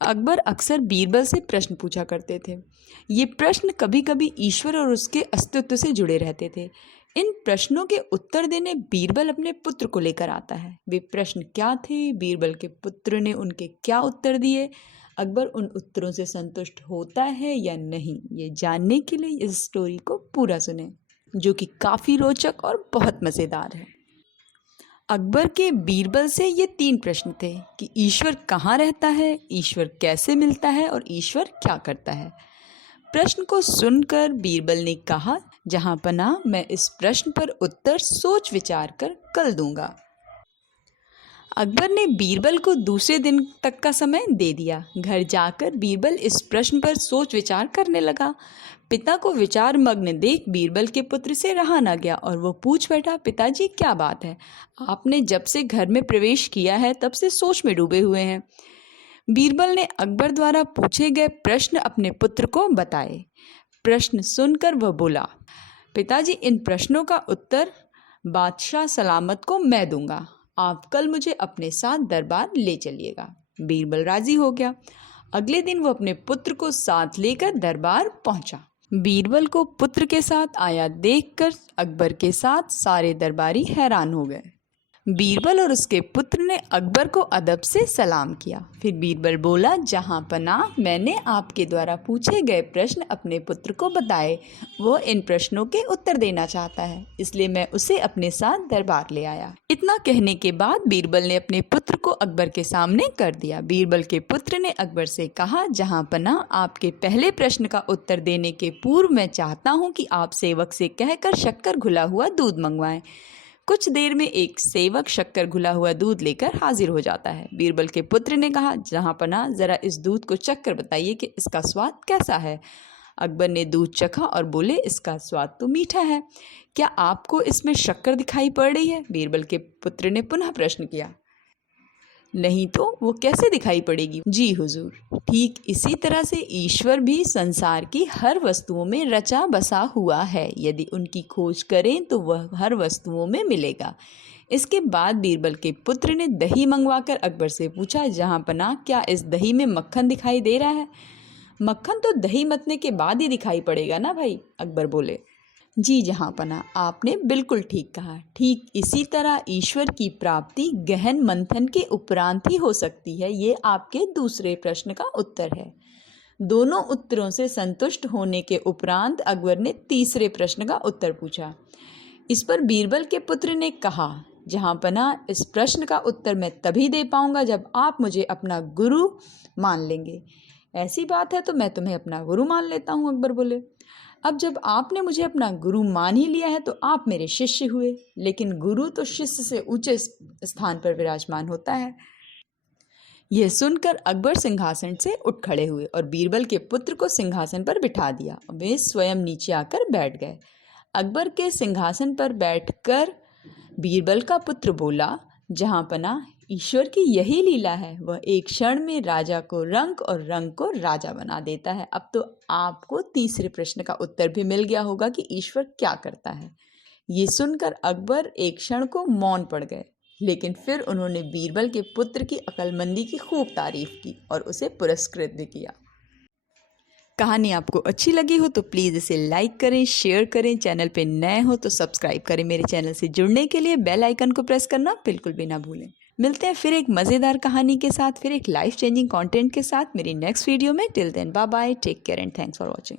अकबर अक्सर बीरबल से प्रश्न पूछा करते थे। ये प्रश्न कभी कभी ईश्वर और उसके अस्तित्व से जुड़े रहते थे। इन प्रश्नों के उत्तर देने बीरबल अपने पुत्र को लेकर आता है। वे प्रश्न क्या थे, बीरबल के पुत्र ने उनके क्या उत्तर दिए, अकबर उन उत्तरों से संतुष्ट होता है या नहीं, ये जानने के लिए इस स्टोरी को पूरा सुने, जो कि काफ़ी रोचक और बहुत मज़ेदार है। अकबर के बीरबल से ये 3 प्रश्न थे कि ईश्वर कहाँ रहता है, ईश्वर कैसे मिलता है और ईश्वर क्या करता है। प्रश्न को सुनकर बीरबल ने कहा, जहाँ पनाह मैं इस प्रश्न पर उत्तर सोच विचार कर कल दूंगा। अकबर ने बीरबल को दूसरे दिन तक का समय दे दिया। घर जाकर बीरबल इस प्रश्न पर सोच विचार करने लगा। पिता को विचार मग्न देख बीरबल के पुत्र से रहा न गया और वो पूछ बैठा, पिताजी क्या बात है, आपने जब से घर में प्रवेश किया है तब से सोच में डूबे हुए हैं। बीरबल ने अकबर द्वारा पूछे गए प्रश्न अपने पुत्र को बताए। प्रश्न सुनकर वह बोला, पिताजी इन प्रश्नों का उत्तर बादशाह सलामत को मैं दूंगा, आप कल मुझे अपने साथ दरबार ले चलिएगा। बीरबल राजी हो गया। अगले दिन वो अपने पुत्र को साथ लेकर दरबार पहुंचा। बीरबल को पुत्र के साथ आया देखकर अकबर के साथ सारे दरबारी हैरान हो गए। बीरबल और उसके पुत्र ने अकबर को अदब से सलाम किया। फिर बीरबल बोला, जहाँ पनाह मैंने आपके द्वारा पूछे गए प्रश्न अपने पुत्र को बताए, वो इन प्रश्नों के उत्तर देना चाहता है, इसलिए मैं उसे अपने साथ दरबार ले आया। इतना कहने के बाद बीरबल ने अपने पुत्र को अकबर के सामने कर दिया। बीरबल के पुत्र ने अकबर से कहा, जहाँ पनाह आपके पहले प्रश्न का उत्तर देने के पूर्व मैं चाहता हूँ कि आप सेवक से कहकर शक्कर घुला हुआ दूध मंगवाएं। कुछ देर में एक सेवक शक्कर घुला हुआ दूध लेकर हाजिर हो जाता है। बीरबल के पुत्र ने कहा, जहाँ पनाह जरा इस दूध को चखकर बताइए कि इसका स्वाद कैसा है। अकबर ने दूध चखा और बोले, इसका स्वाद तो मीठा है, क्या आपको इसमें शक्कर दिखाई पड़ रही है। बीरबल के पुत्र ने पुनः प्रश्न किया, नहीं तो वो कैसे दिखाई पड़ेगी। जी हुजूर, ठीक इसी तरह से ईश्वर भी संसार की हर वस्तुओं में रचा बसा हुआ है, यदि उनकी खोज करें तो वह हर वस्तुओं में मिलेगा। इसके बाद बीरबल के पुत्र ने दही मंगवाकर अकबर से पूछा, जहाँ पनाह क्या इस दही में मक्खन दिखाई दे रहा है। मक्खन तो दही मतने के बाद ही दिखाई पड़ेगा ना भाई, अकबर बोले। जी जहाँ पनाह, आपने बिल्कुल ठीक कहा। ठीक इसी तरह ईश्वर की प्राप्ति गहन मंथन के उपरांत ही हो सकती है। ये आपके दूसरे प्रश्न का उत्तर है। दोनों उत्तरों से संतुष्ट होने के उपरांत अकबर ने तीसरे प्रश्न का उत्तर पूछा। इस पर बीरबल के पुत्र ने कहा, जहाँ पनाह इस प्रश्न का उत्तर मैं तभी दे पाऊंगा जब आप मुझे अपना गुरु मान लेंगे। ऐसी बात है तो मैं तुम्हें अपना गुरु मान लेता हूँ, अकबर बोले। अब जब आपने मुझे अपना गुरु मान ही लिया है तो आप मेरे शिष्य हुए, लेकिन गुरु तो शिष्य से ऊंचे स्थान पर विराजमान होता है। यह सुनकर अकबर सिंहासन से उठ खड़े हुए और बीरबल के पुत्र को सिंहासन पर बिठा दिया। वे स्वयं नीचे आकर बैठ गए। अकबर के सिंहासन पर बैठकर बीरबल का पुत्र बोला, जहाँ पनाह ईश्वर की यही लीला है, वह एक क्षण में राजा को रंक और रंक को राजा बना देता है। अब तो आपको तीसरे प्रश्न का उत्तर भी मिल गया होगा कि ईश्वर क्या करता है। ये सुनकर अकबर एक क्षण को मौन पड़ गए, लेकिन फिर उन्होंने बीरबल के पुत्र की अक्लमंदी की खूब तारीफ की और उसे पुरस्कृत भी किया। कहानी आपको अच्छी लगी हो तो प्लीज़ इसे लाइक करें, शेयर करें। चैनल पे नए हो तो सब्सक्राइब करें। मेरे चैनल से जुड़ने के लिए बेल आइकन को प्रेस करना बिल्कुल भी ना भूलें। मिलते हैं फिर एक मज़ेदार कहानी के साथ, फिर एक लाइफ चेंजिंग कंटेंट के साथ मेरी नेक्स्ट वीडियो में। Till then bye bye, take care and thanks for watching.